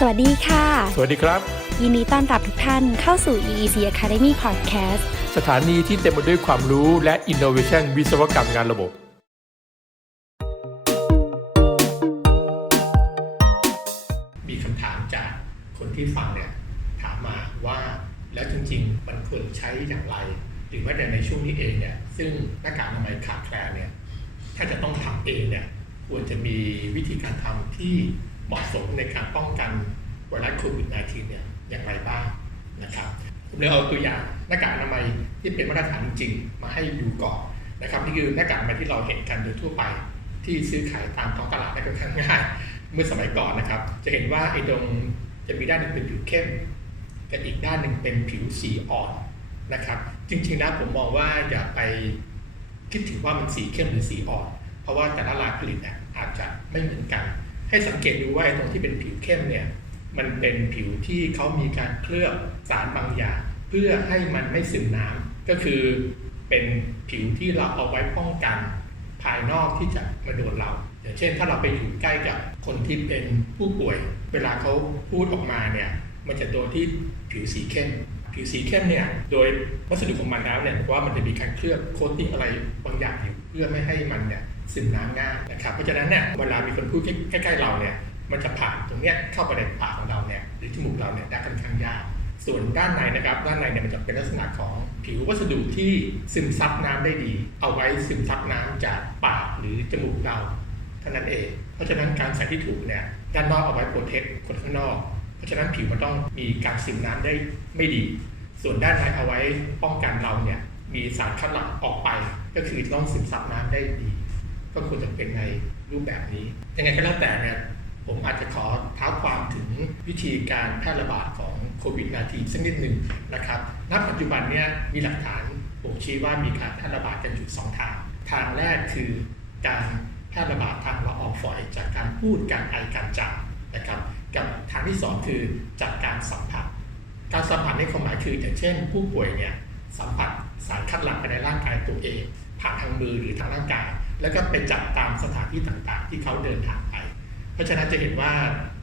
สวัสดีค่ะ สวัสดีครับ ยินดีต้อนรับทุกท่านเข้าสู่ EEC Academy Podcast สถานีที่เต็มไปด้วยความรู้และ Innovation วิศวกรรมงานระบบ มีคำถามจากคนที่ฟังเนี่ยถามมาว่าแล้วจริงๆ มันควรใช้อย่างไร หรือแม้แต่ในช่วงนี้เองเนี่ยซึ่งหน้ากากอนามัยขาดแคลนเนี่ยถ้าจะต้องทำเองเนี่ยควรจะมีวิธีการทำที่ เหมาะสมในการป้องกันไวรัสโควิด -19 เนี่ยอย่างไรบ้างนะครับผมเลยเอาตัวอย่างหน้ากากอนามัยที่เป็นมาตรฐานจริงมาให้ดูก่อนนะครับนี่คือหน้ากากอนามัยที่เราเห็นกันโดยทั่วไป ที่ซื้อขายตามท้องตลาดได้ค่อนข้างง่ายเมื่อสมัยก่อนนะครับ จะเห็นว่าไอ้ตรงจะมีด้านหนึ่งเป็นผิวเข้มกับอีกด้านหนึ่งเป็นผิวสีอ่อนนะครับ จริงๆนะผมมองว่าอย่าไปคิดถึงว่ามันสีเข้มหรือสีอ่อน เพราะว่าแต่ละรายผลิตเนี่ยอาจจะไม่เหมือนกัน ให้สังเกตดูว่าไอ้ตรงที่เป็นผิวเข้มเนี่ยมันเป็นผิวที่เขามีการเคลือบสารบางอย่าง เพื่อให้มันไม่ซึมน้ำก็คือเป็นผิวที่เราเอาไว้ป้องกัน ภายนอกที่จะมาโดนเรา อย่างเช่น ถ้าเราไปอยู่ใกล้กับคนที่เป็นผู้ป่วย เวลาเขาพูดออกมาเนี่ยมันจะโดนที่ผิวสีเข้มผิวสีเข้มเนี่ยโดยวัสดุของมันแล้วเนี่ยว่ามันจะมีการเคลือบโคตติ้งอะไรบางอย่างอยู่เพื่อไม่ให้มันเนี่ย ซึมน้ำง่ายนะครับ เพราะฉะนั้นเนี่ยเวลามีคนพูดใกล้ ๆ เราเนี่ยมันจะผ่านตรงเนี้ยเข้าไปในปากของเราเนี่ยหรือจมูกเราเนี่ยได้ค่อนข้างยาก ส่วนด้านในนะครับด้านในเนี่ยมันจะเป็นลักษณะของผิววัสดุที่ซึมซับน้ำได้ดี เอาไว้ซึมซับน้ำจากปากหรือจมูกเราเท่านั้นเอง เพราะฉะนั้นการใส่ที่ถูกเนี่ยด้านนอกเอาไว้โปรเทคคนข้างนอก เพราะฉะนั้นผิวมันต้องมีการซึมน้ำได้ไม่ดี ส่วนด้านในเอาไว้ป้องกันเราเนี่ยมีสารคัดหลั่งออกไป ก็คือต้องซึมซับน้ำได้ดี ก็ควรจะเป็นในรูปแบบนี้ ยังไงก็แล้วแต่เนี่ยผมอาจจะขอท้าความถึงวิธีการแพร่ระบาดของโควิด -19 สักนิดหนึ่งนะครับ ณ ปัจจุบันเนี่ยมีหลักฐานผมชี้ว่ามีการแพร่ระบาดกันอยู่ 2 ทาง ทางแรกคือการแพร่ระบาดทางละอองฝอย จากการพูดการไอการจามนะครับ กับทางที่ 2 คือจากการสัมผัส การสัมผัสในความหมายคืออย่างเช่น ผู้ป่วยเนี่ยสัมผัสสารคัดหลั่งไปในร่างกายตัวเอง ผ่านทางมือหรือทางร่างกาย แล้วก็ไปจับตามสถานที่ต่างๆ ที่เขาเดินทางไป เพราะฉะนั้นจะเห็นว่า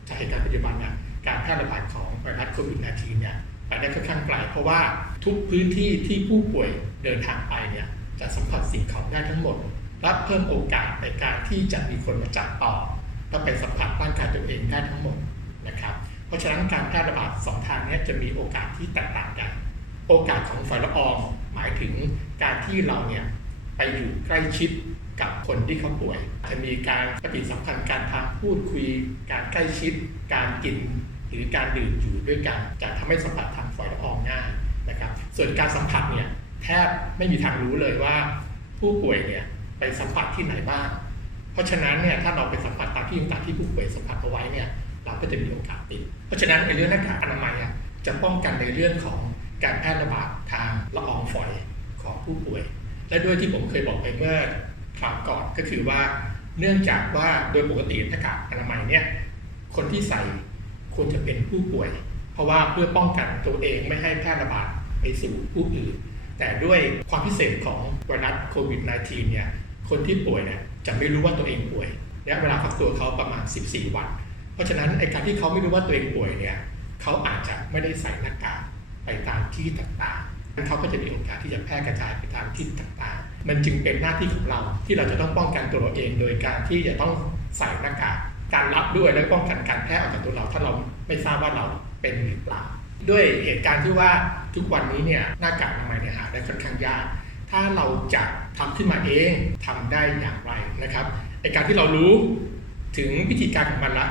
จากเหตุการณ์ปัจจุบันเนี่ยการแพร่ระบาดของไวรัสโควิด -19 เนี่ยไปได้ค่อนข้างไกลเพราะว่าทุกพื้นที่ที่ผู้ป่วยเดินทางไปเนี่ยจะสัมผัสสิ่งของได้ทั้งหมดและเพิ่มโอกาสในการที่จะมีคนมาจับต่อและไปสัมผัสร่างกายตัวเองได้ทั้งหมดนะครับ เพราะฉะนั้นการแพร่ระบาดสองทางเนี้จะมีโอกาสที่แตกต่างกัน โอกาสของไฟละอองหมายถึงการที่เราเนี่ยไปอยู่ใกล้ชิด กับคนที่เขาป่วย จะมีการปฏิสัมพันธ์การทางพูดคุย การใกล้ชิด การกิน หรือการดื่มอยู่ด้วยกัน จะทำให้สัมผัสทางไฟละอองง่ายนะครับ ส่วนการสัมผัสเนี่ยแทบไม่มีทางรู้เลยว่า ผู้ป่วยเนี่ยไปสัมผัสที่ไหนบ้าง เพราะฉะนั้นเนี่ยถ้าเราไปสัมผัสตามที่ต่างที่ผู้ป่วยสัมผัสเอาไว้เนี่ยเราก็จะมีโอกาสติด เพราะฉะนั้นในเรื่องหน้ากากอนามัยจะป้องกันในเรื่องของการแพร่ระบาดทางละอองฝอยของผู้ป่วย และด้วยที่ผมเคยบอกไปเมื่อ คราวก่อนก็คือว่า เนื่องจากว่าโดยปกติหน้ากากอนามัยเนี่ยคนที่ใส่ควรจะเป็นผู้ป่วย เพราะว่าเพื่อป้องกันตัวเองไม่ให้แพร่ระบาดไปสู่ผู้อื่น แต่ด้วยความพิเศษของไวรัสโควิด -19 เนี่ยคนที่ป่วยเนี่ยจะไม่รู้ว่าตัวเองป่วยและเวลาฟักตัวเขาประมาณ 14 วัน เพราะฉะนั้นไอ้การที่เขาไม่รู้ว่าตัวเองป่วยเนี่ยเขาอาจจะไม่ได้ใส่หน้ากากไปตามที่ต่างๆเขาก็จะมีโอกาสที่จะแพร่กระจายไปตามที่ต่างๆ มันจึงเป็นหน้าที่ของเราที่เราจะต้องป้องกันตัวเราเอง โดยการที่จะต้องใส่หน้ากากการรับด้วยและป้องกันการแพร่ออกจากตัวเรา ถ้าเราไม่ทราบว่าเราเป็นหรือเปล่า ด้วยเหตุการณ์ที่ว่าทุกวันนี้เนี่ยหน้ากากอนามัยเนี่ยหาได้ค่อนข้างยาก ถ้าเราจะทำขึ้นมาเองทำได้อย่างไรนะครับไอการที่เรารู้ถึงวิธีการของมันละ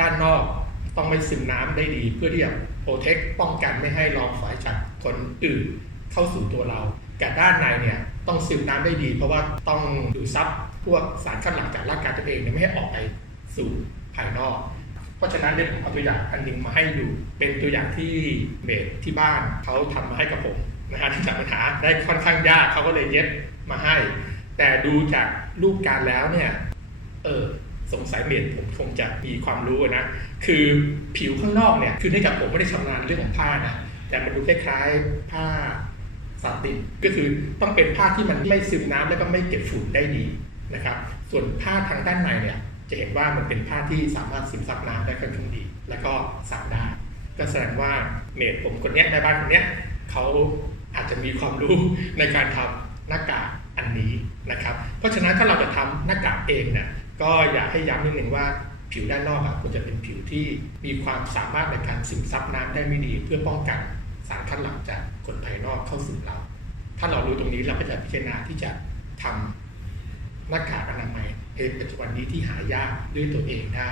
ด้านนอกต้องไม่ซึมน้ำได้ดี เพื่อที่จะโปรเทคป้องกันไม่ให้รองฝอยจากคนอื่นเข้าสู่ตัวเรา แต่ด้านในเนี่ยต้องซึมน้ำได้ดี เพราะว่าต้องดูดซับพวกสารคัดหลั่งจากร่างกายตัวเองเนี่ยไม่ให้ออกไปสู่ภายนอก เพราะฉะนั้นเดี๋ยวผมเอาตัวอย่างอันหนึงมาให้ดู เป็นตัวอย่างที่เมดที่บ้านเขาทำมาให้กับผมนะฮะที่จากปัญหาได้ค่อนข้างยากเขาก็เลยเย็บมาให้ แต่ดูจากรูปการแล้วเนี่ยเออสงสัยเมดผมคงจะมีความรู้นะ คือผิวข้างนอกเนี่ย คือเนื่องจากผมไม่ได้ชำนาญเรื่องของผ้านะ แต่มันดูคล้ายๆผ้า สาตินก็คือต้องเป็นผ้าที่มันไม่ซึมน้ำแล้วก็ไม่เก็บฝุ่นได้ดีนะครับ ส่วนผ้าทางด้านในเนี่ยจะเห็นว่ามันเป็นผ้าที่สามารถซึมซับน้ำได้ค่อนข้างดี แล้วก็ซักได้ก็แสดงว่าเมดผมคนนี้ยแม่บ้านคนนี้เขาอาจจะมีความรู้ในการทำหน้ากากอันนี้นะครับ เพราะฉะนั้นถ้าเราจะทำหน้ากากเองเนี่ยก็อยากให้ย้ำนิดหนึ่งว่าผิวด้านนอกอะควรจะเป็นผิวที่มีความสามารถในการซึมซับน้ำได้ไม่ดีเพื่อป้องกัน สารคัดหลั่งจากคนภายนอกเข้าสู่เรา ถ้าเรารู้ตรงนี้เราก็จะพิจารณาที่จะทำหน้ากากอนามัยในปัจจุบันนี้ที่หายากด้วยตัวเองได้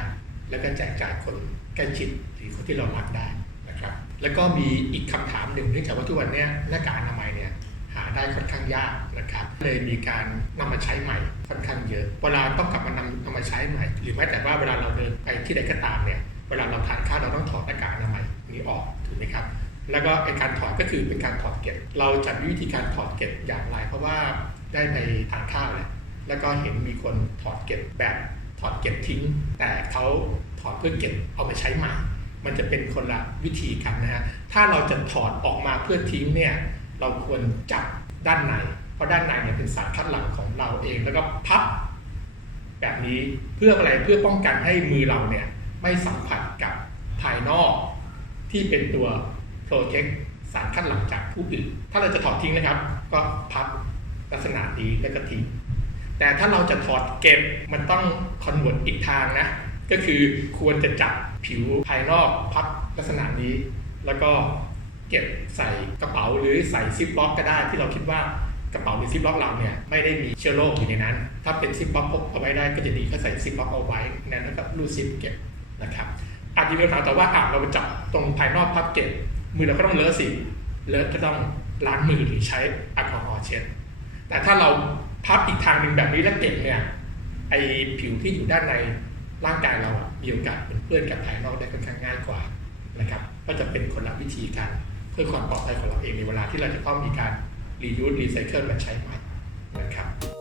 แล้วก็แจกจ่ายคนใกล้ชิดหรือคนที่เรารักได้นะครับ แล้วก็มีอีกคำถามหนึ่งเนื่องจากว่าทุกวันนี้หน้ากากอนามัยเนี่ยหาได้ค่อนข้างยากนะครับ เลยมีการนำมาใช้ใหม่ค่อนข้างเยอะ เวลาต้องกลับมานำนำมาใช้ใหม่ หรือแม้แต่ว่าเวลาเราเดินไปที่ใดก็ตามเนี่ย เวลาเราทานข้าวเราต้องถอดหน้ากากอนามัยนี้ออกถูกไหมครับ แล้วก็การถอดก็คือเป็นการถอดเก็บ เราจะมีวิธีการถอดเก็บอย่างไร เพราะว่าได้ไปทานข้าวเลยแล้วก็เห็นมีคนถอดเก็บแบบถอดเก็บทิ้ง แต่เขาถอดเพื่อเก็บเอาไปใช้ใหม่ มันจะเป็นคนละวิธีกันนะฮะ ถ้าเราจะถอดออกมาเพื่อทิ้งเนี่ย เราควรจับด้านใน เพราะด้านในเนี่ยเป็นสารคัดหลั่งของเราเอง แล้วก็พับแบบนี้เพื่ออะไร เพื่อป้องกันให้มือเราเนี่ยไม่สัมผัสกับภายนอกที่เป็นตัว protect สารคัดหลังจากผู้อื่น ถ้าเราจะถอดทิ้งนะครับ ก็พับลักษณะนี้แล้วก็ทิ้ง แต่ถ้าเราจะถอดเก็บมันต้องคอนเวิร์ตอีกทางนะ ก็คือควรจะจับผิวภายนอกพับลักษณะนี้ แล้วก็เก็บใส่กระเป๋าหรือใส่ซิปล็อกก็ได้ที่เราคิดว่ากระเป๋าหรือซิปล็อกเราเนี่ยไม่ได้มีเชื้อโรคอยู่ในนั้น ถ้าเป็นซิปล็อกพกเอาไว้ได้ก็จะดีก็ใส่ซิปล็อกเอาไว้นั่นแล้วก็รูดซิปเก็บนะครับอาจจะมีคำถามต่ว่าอะเราจับตรงภายนอกพับเก็บ มือเราก็ต้องเลอะสิเลอะก็ต้องล้างมือหรือใช้แอลกอฮอล์เช็ด แต่ถ้าเราพับอีกทางหนึ่งแบบนี้แล้วเก็บเนี่ยไอผิวที่อยู่ด้านในร่างกายเราอะมีโอกาสเป็นเปื้อนกับภายนอกได้ค่อนข้างง่ายกว่านะครับ ก็จะเป็นคนละวิธีการเพื่อความปลอดภัยของเราเองในเวลาที่เราจะต้องมีการรียูสรีไซเคิลและใช้ใหม่นะครับ